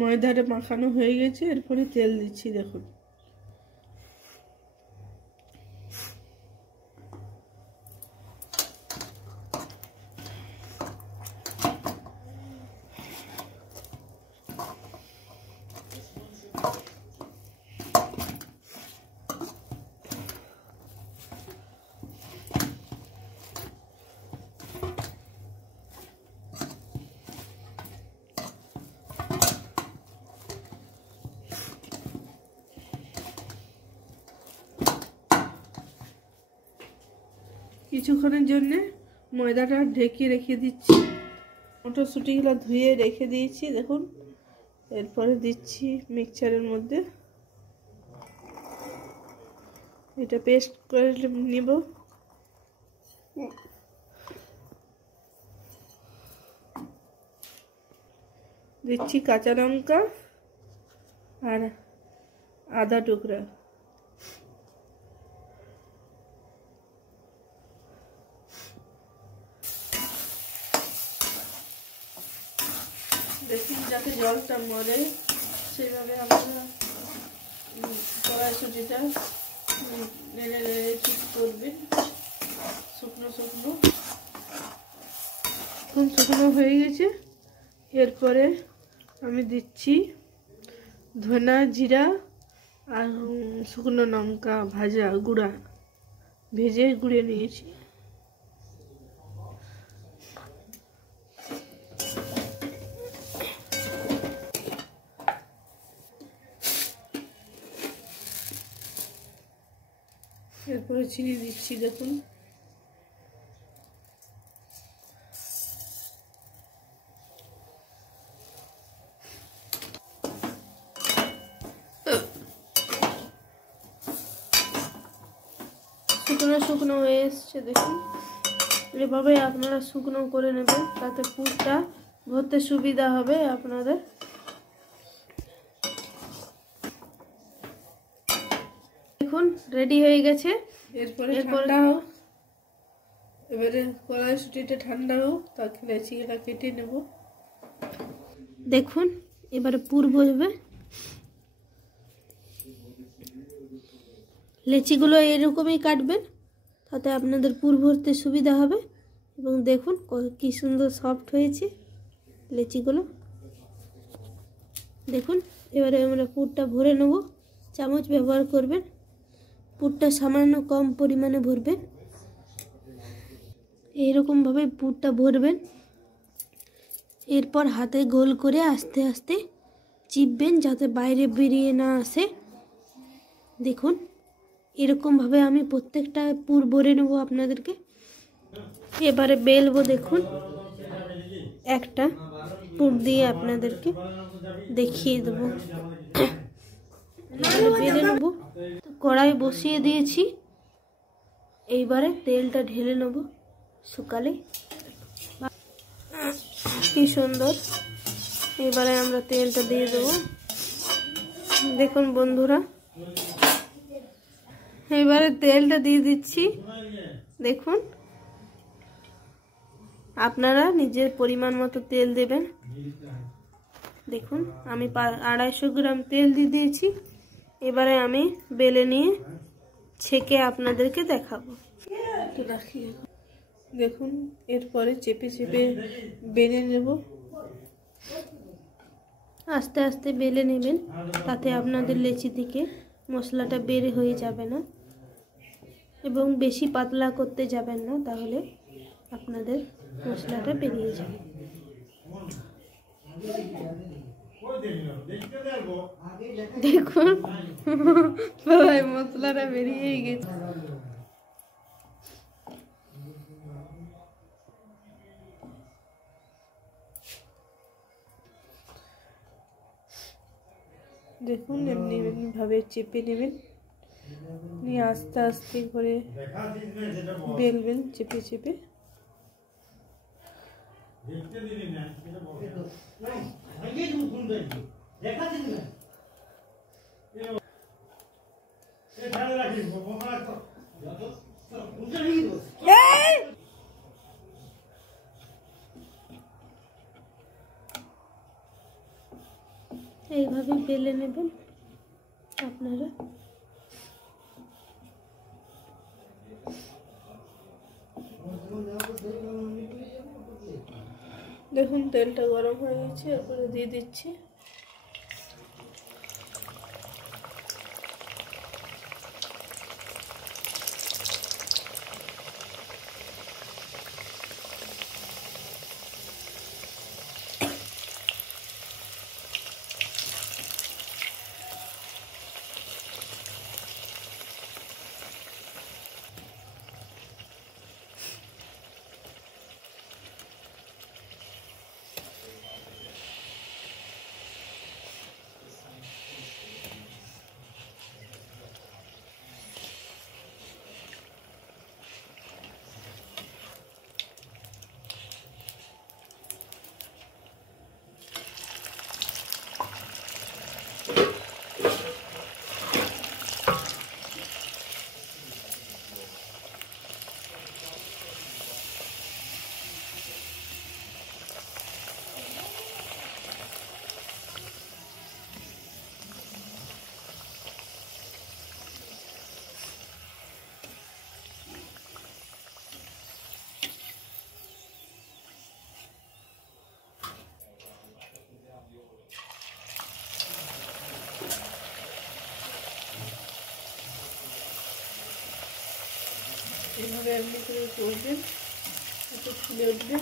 ময়দাটা মাখানো হয়ে গেছে, এরপরে তেল দিচ্ছি। দেখুন কিছুক্ষণের জন্য ময়দাটা ঢেকে রেখে দিচ্ছি। মটরশুঁটিগুলো ধুয়ে রেখে দিয়েছি। দেখুন এরপরে দিচ্ছি মিক্সচারের মধ্যে। এটা পেস্ট করে নিব। দিচ্ছি কাঁচা লঙ্কা আর আদা টুকরা। দেখি যাতে জলটা মরে সেইভাবে আমরা কড়াইশুঁটিটা নেড়ে নেড়ে ঠিক করবেন। শুকনো শুকনো এখন শুকনো হয়ে গেছে। এরপরে আমি দিচ্ছি ধনা জিরা আর শুকনো লঙ্কা ভাজা গুঁড়া, ভেজে গুঁড়ে নিয়েছি। এরপরে চিনি দিচ্ছি। দেখুন শুকনো শুকনো হয়ে এসছে। দেখুন এভাবে আপনারা শুকনো করে নেবেন, তাতে পুরটা ভরতে সুবিধা হবে আপনাদের। দেখুন রেডি হয়ে গেছে। এরপরে এবারে কড়াইশুঁটিটা ঠান্ডা হোক, তাকে লেচিগুলা কেটে নেব। দেখুন এবারে পুর বসবে। লেচিগুলো এরকমই কাটবেন, তাতে আপনাদের পুর ভরতে সুবিধা হবে। এবং দেখুন কি সুন্দর সফট হয়েছে লেচিগুলো। দেখুন এবারে আমরা পুরটা ভরে নেব। চামচ ব্যবহার করবেন। পুরটা সামান্য কম পরিমাণে ভরবেন। এইরকমভাবে পুরটা ভরবেন। এরপর হাতে গোল করে আস্তে আস্তে চিপবেন, যাতে বাইরে বেরিয়ে না আসে। দেখুন এরকমভাবে আমি প্রত্যেকটা পুর ভরে নেব আপনাদেরকে। এবারে বেলবো। দেখুন একটা পুর দিয়ে আপনাদেরকে দেখিয়ে দেবো। বেলে নেব। কড়াই বসিয়ে দিয়েছি। এইবারে তেলটা ঢেলে নেব শুকালে। কি সুন্দর। এবারে আমরা তেলটা দিয়ে দেবো। দেখুন বন্ধুরা, এবারে তেলটা দিয়ে দিচ্ছি। দেখুন আপনারা নিজের পরিমাণ মতো তেল দেবেন। দেখুন আমি 250 গ্রাম তেল দিয়ে দিয়েছি। এবারে আমি বেলে নিয়ে ছেঁকে আপনাদেরকে দেখাবো। দেখুন এরপরে চেপে চেপে বেলে নেব। আস্তে আস্তে বেলে নেবেন, তাতে আপনাদের লেচি থেকে মশলাটা বের হয়ে যাবে না। এবং বেশি পাতলা করতে যাবেন না, তাহলে আপনাদের মশলাটা বেরিয়ে যাবে। দেখুন মশলাটা বেরিয়েই গেছে। দেখুন এমনি এমনি ভাবে চেপে নেবেন, নিয়ে আস্তে আস্তে করে বেলবেন চেপে চেপে। এইভাবে বেলে নেবেন আপনারা। দেখুন তেলটা গরম হয়ে গেছে, এরপরে দিয়ে দিচ্ছি এইভাবে এমনি করে করবেন, এত ফুলে উঠবে।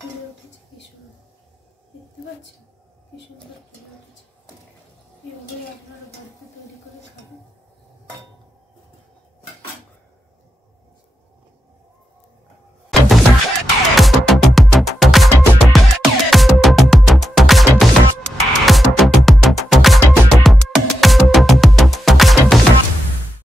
ফুলে উঠেছে কি সুন্দর, দেখতে পাচ্ছেন কি সুন্দর ফুলে উঠেছে। এইভাবে আপনারা বাড়িতে তৈরি করে খাবেন।